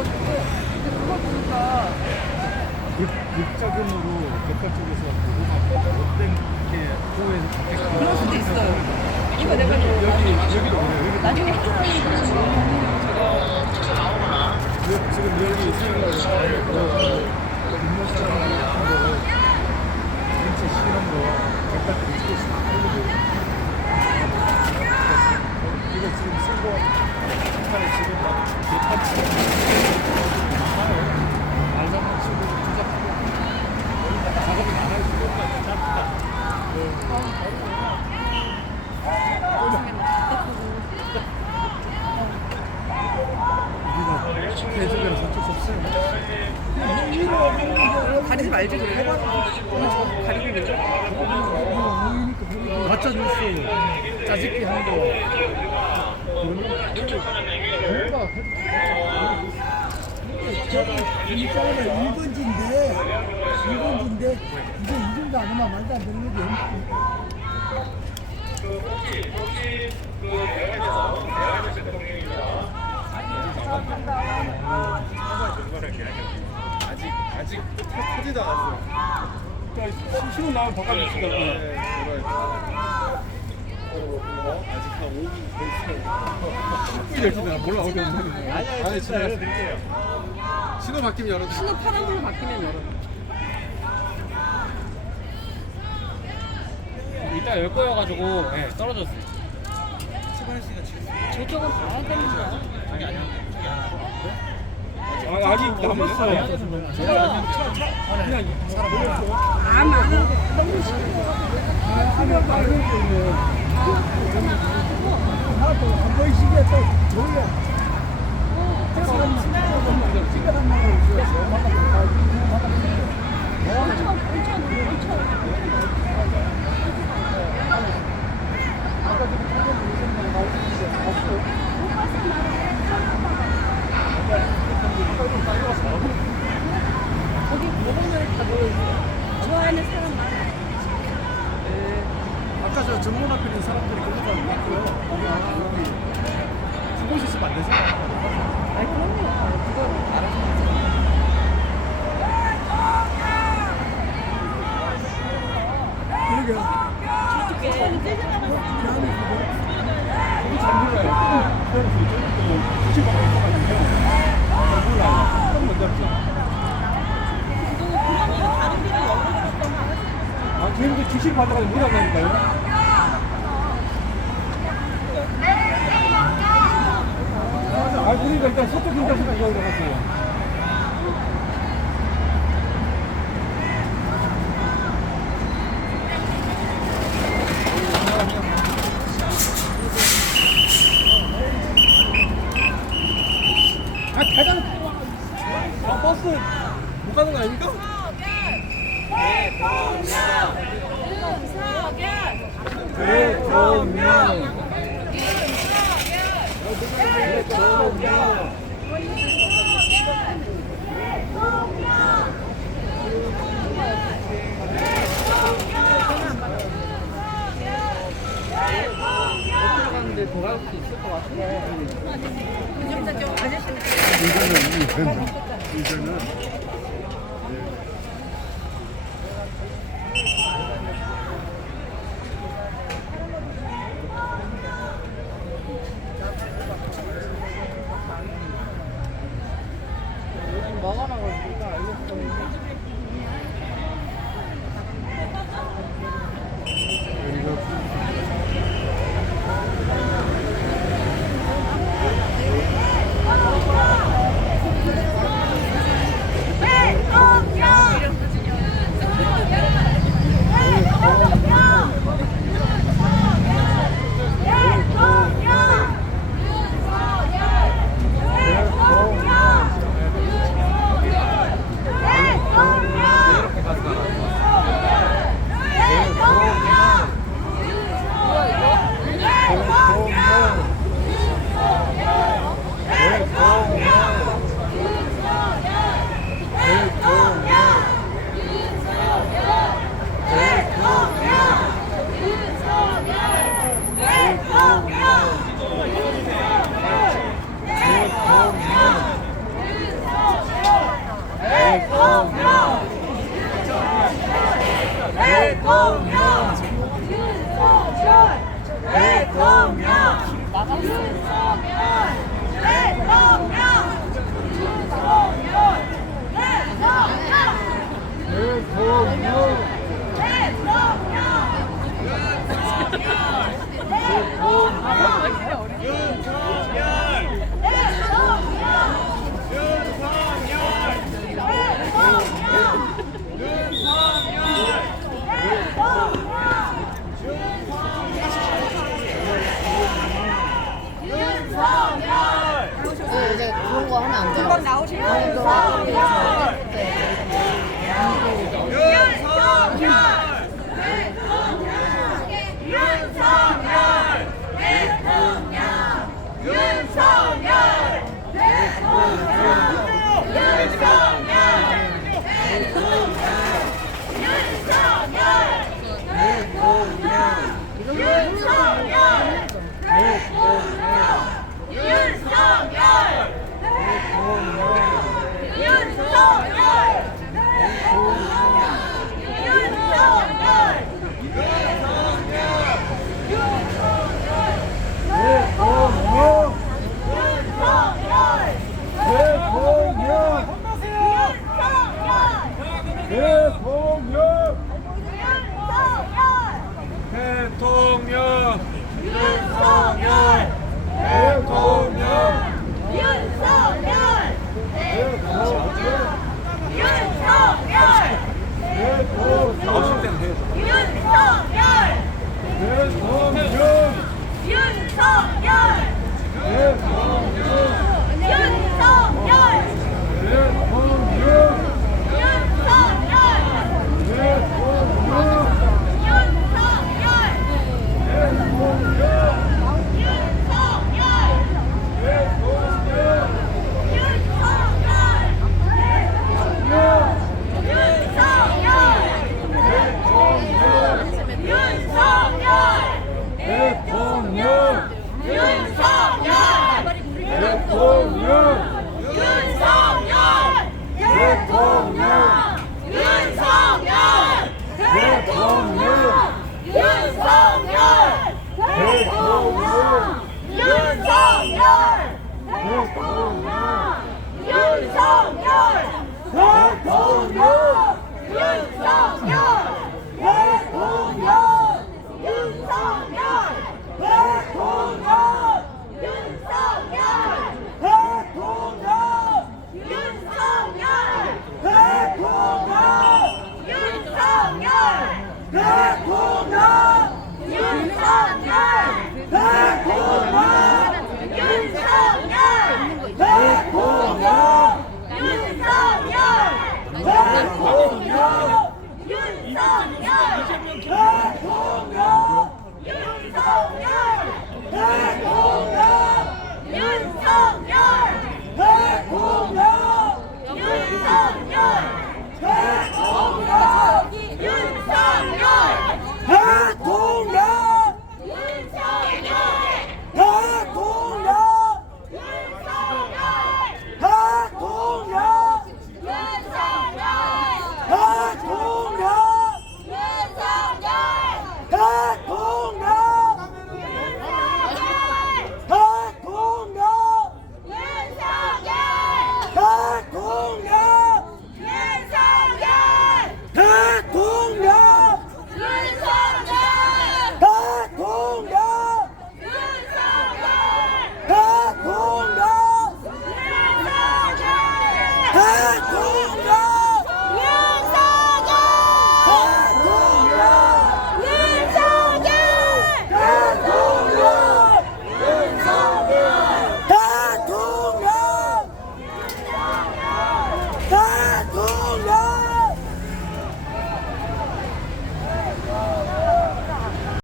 있어가지고 근데 그걸 보니까 극작용으로 객관 쪽에서 보고 못된 게 호에서 그럴 수도 있어요. 이거 내가 여기 여기도 그래요. 여기 나중에 해설하는 거 여- 지금 여기 세우고 인모스랑 같은 거 전체 실험 거 객관 쪽에 찍을 수 있고 이거 지금 쓴거 중간에 지금 막 객관 치고 말장난 치고 조작하고 작업이 많아요. 지금 짧다. 우리가 대중이라서 어쩔 수 없어요. 가리지 말지 그래. 가리고 그래. 가짜 뉴스 짜집기 하는 거 일자리가 1번지인데 1번지인데 이제 이 정도 안 하면 말도 안 되는 거지 아직 아직 터- 터지도 않았어요. 그러니까 신호 나면 바꿔주시다. 네, 아직 한 5분 더 있어요. 몰라 어디 없는데. 아니 아니 진짜 열어드릴게요. 신호 바뀌면 열어드릴게요. 신호 파란불 바뀌면 열어. 이따 열 거여가지고 예, 떨어졌어요. 저쪽은 봐야 되는 거야. 아, 아직 남았어요. 그냥 사람 몰랐어요. 안하는 거 너무 싫어. 하면 말고 있네 나도 한 번씩에 또 졸려 시간 만에 엄청 엄청 엄청. 거기 모범을 다 모여있어. 좋아하는 사람 많아. 아까 저 정문 앞에 있는 사람들이 거 있고요. 여기 그곳 있으면 안 되죠. 아니 그럼요. 그거는 알아서 하죠. 그러게 저쪽에 잘 몰라요. 그래서 있어가지고 잘 몰라요. 좀 먼저. 아, 저희도 지시를 받아가지고 못 한다니까요. 아, 그러니까 아, 대단 아, 버스 못 가는 거 아닙니까? 대통령. 들어갔는데 돌아갈 수 있을 것 같은데. 이거는 이거는 윤석열!